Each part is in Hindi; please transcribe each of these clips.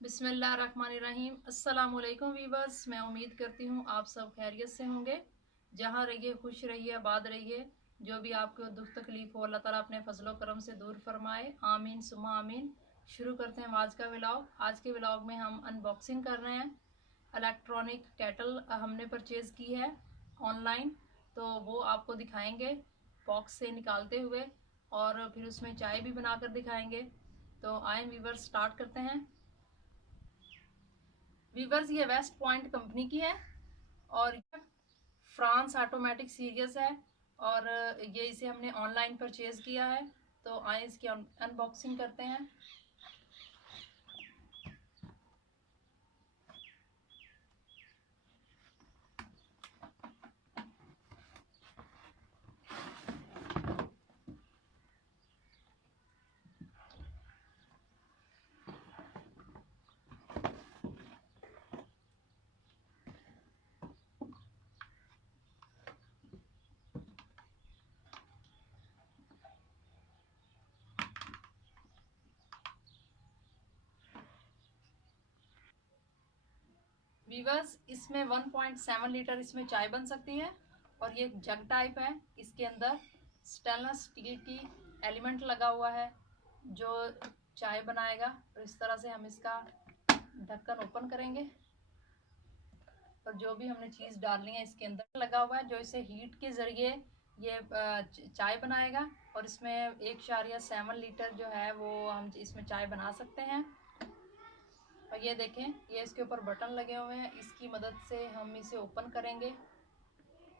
बिस्मिल्लाहिर्रहमानिर्रहीम। अस्सलामुअलैकुम वीवर्स, मैं उम्मीद करती हूँ आप सब खैरियत से होंगे। जहाँ रहिए खुश रहिए, आबाद रहिए। जो भी आपको दुख तकलीफ हो अल्लाह ताला अपने फजलो करम से दूर फरमाए, आमीन सुमा आमीन। शुरू करते हैं आज का व्लॉग। आज के व्लॉग में हम अनबॉक्सिंग कर रहे हैं। इलेक्ट्रॉनिक केटल हमने परचेज़ की है ऑनलाइन, तो वो आपको दिखाएंगे बॉक्स से निकालते हुए, और फिर उसमें चाय भी बनाकर दिखाएंगे। तो आए वीवर्स, स्टार्ट करते हैं। वीवर्स, ये वेस्ट पॉइंट कंपनी की है और ये फ्रांस ऑटोमेटिक सीरीज है, और ये इसे हमने ऑनलाइन परचेज किया है। तो आए इसकी अनबॉक्सिंग करते हैं। वीवर्स, इसमें 1.7 लीटर इसमें चाय बन सकती है, और ये जग टाइप है। इसके अंदर स्टेनलेस स्टील की एलिमेंट लगा हुआ है जो चाय बनाएगा। और इस तरह से हम इसका ढक्कन ओपन करेंगे, और जो भी हमने चीज़ डालनी है इसके अंदर लगा हुआ है, जो इसे हीट के ज़रिए ये चाय बनाएगा। और इसमें 1.7 लीटर जो है वो हम इसमें चाय बना सकते हैं। और ये देखें, ये इसके ऊपर बटन लगे हुए हैं, इसकी मदद से हम इसे ओपन करेंगे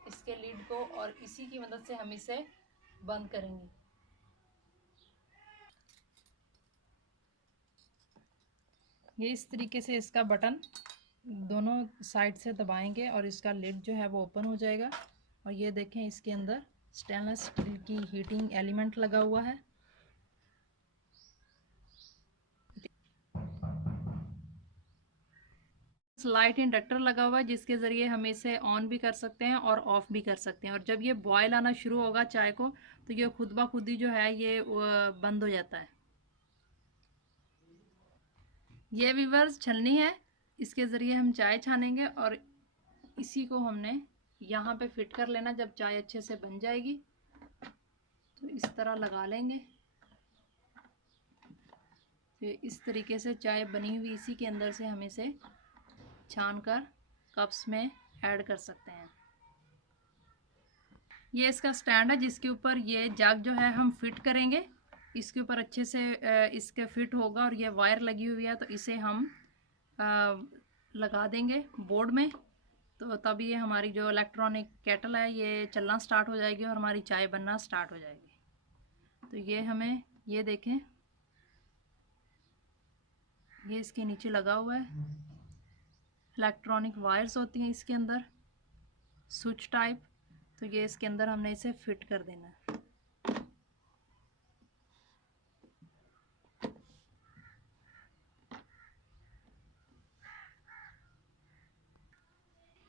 इसके लीड को, और इसी की मदद से हम इसे बंद करेंगे। ये इस तरीके से इसका बटन दोनों साइड से दबाएंगे और इसका लिड जो है वो ओपन हो जाएगा। और ये देखें, इसके अंदर स्टेनलेस स्टील की हीटिंग एलिमेंट लगा हुआ है। लाइट इंडक्टर लगा हुआ है जिसके ज़रिए हम इसे ऑन भी कर सकते हैं और ऑफ़ भी कर सकते हैं। और जब ये बॉयल आना शुरू होगा चाय को, तो ये खुद ब खुद ही जो है ये बंद हो जाता है। ये वीवर्स छलनी है, इसके ज़रिए हम चाय छानेंगे, और इसी को हमने यहाँ पे फिट कर लेना। जब चाय अच्छे से बन जाएगी तो इस तरह लगा लेंगे। तो इस तरीके से चाय बनी हुई इसी के अंदर से हम इसे छान कर कप्स में ऐड कर सकते हैं। ये इसका स्टैंड है जिसके ऊपर ये जग जो है हम फिट करेंगे। इसके ऊपर अच्छे से इसके फिट होगा, और ये वायर लगी हुई है तो इसे हम लगा देंगे बोर्ड में। तो तब ये हमारी जो इलेक्ट्रॉनिक केटल है ये चलना स्टार्ट हो जाएगी और हमारी चाय बनना स्टार्ट हो जाएगी। तो ये हमें, ये देखें, ये इसके नीचे लगा हुआ है। इलेक्ट्रॉनिक वायर्स होती हैं इसके अंदर, स्विच टाइप। तो ये इसके अंदर हमने इसे फिट कर देना है।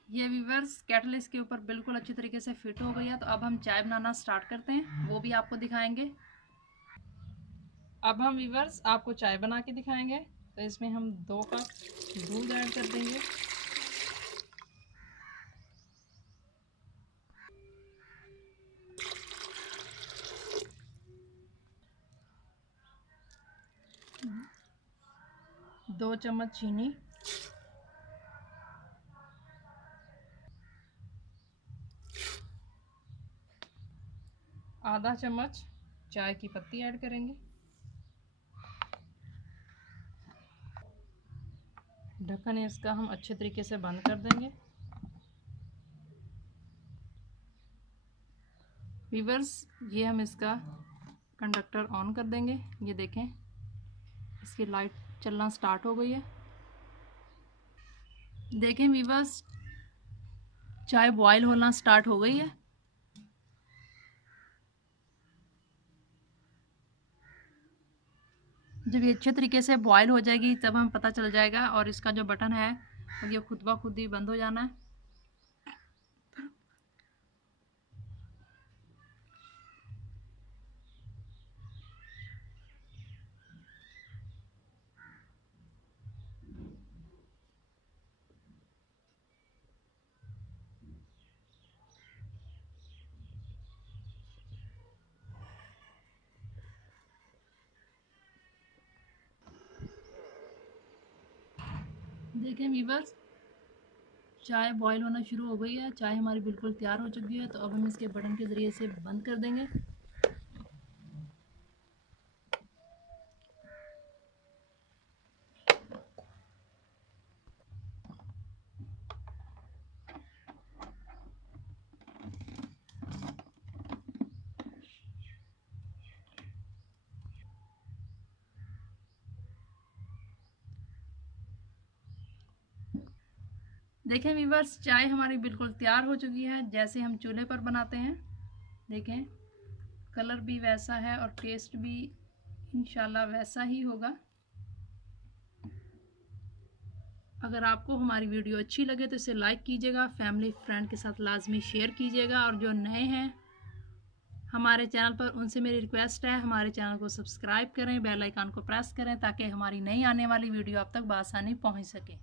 ये व्यूवर्स, केटल इसके ऊपर बिल्कुल अच्छी तरीके से फिट हो गई है। तो अब हम चाय बनाना स्टार्ट करते हैं, वो भी आपको दिखाएंगे। अब हम व्यूवर्स आपको चाय बना के दिखाएंगे। तो इसमें हम 2 कप दूध ऐड कर देंगे। दो चम्मच चीनी, आधा चम्मच चाय की पत्ती ऐड करेंगे। ढक्कन इसका हम अच्छे तरीके से बंद कर देंगे। व्यूवर्स, ये हम इसका कंडक्टर ऑन कर देंगे। ये देखें, इसकी लाइट चलना स्टार्ट हो गई है। देखें व्यूवर्स, चाय बॉयल होना स्टार्ट हो गई है। जब ये अच्छे तरीके से बॉयल हो जाएगी तब हम पता चल जाएगा, और इसका जो बटन है ये खुद ब खुद ही बंद हो जाना है। देखें वीवर्स, चाय बॉईल होना शुरू हो गई है। चाय हमारी बिल्कुल तैयार हो चुकी है। तो अब हम इसके बटन के ज़रिए से बंद कर देंगे। देखें वीवर्स, चाय हमारी बिल्कुल तैयार हो चुकी है जैसे हम चूल्हे पर बनाते हैं। देखें, कलर भी वैसा है और टेस्ट भी इंशाल्लाह वैसा ही होगा। अगर आपको हमारी वीडियो अच्छी लगे तो इसे लाइक कीजिएगा, फैमिली फ्रेंड के साथ लाजमी शेयर कीजिएगा, और जो नए हैं हमारे चैनल पर उनसे मेरी रिक्वेस्ट है हमारे चैनल को सब्सक्राइब करें, बेल आइकन को प्रेस करें ताकि हमारी नई आने वाली वीडियो आप तक बआसानी पहुंच सके।